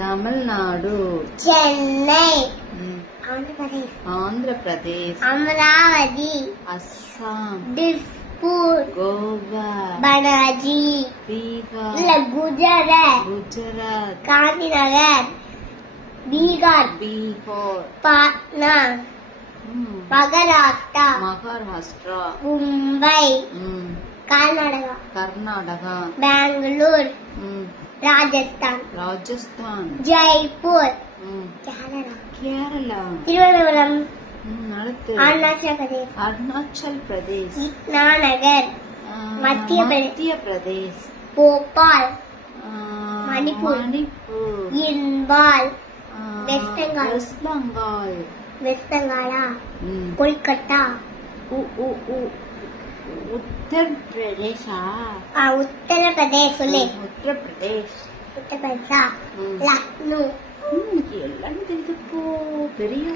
தமிழ்நாடு. சென்னை. ஆந்திர பிரதேஷ். அமராவதி. அஸ்ஸாம். திஸ்பூர். கோவா. பனாஜி. பீகார். குஜராத். காந்திநகர். பீகார். பாட்னா. மகாராஷ்டிரா. மும்பை. கர்நாடகா. பெங்களூர். ராஜஸ்தான். ஜெய்ப்பூர். கேரளா. திருவனந்தபுரம். அருணாச்சல் பிரதேஷ். இட்டாநகர். மத்திய பிரதேஷ். போபால். மணிப்பூர். இம்பால். வெஸ்ட் பெங்காலா. கொல்கத்தா. உத்தரப்பிரதேஷா. உத்தரப்பிரதேஷ் சொல்லு. உத்தரப்பிரதேஷ். லக்னோ. எல்லாம் தெரியுது. பெரிய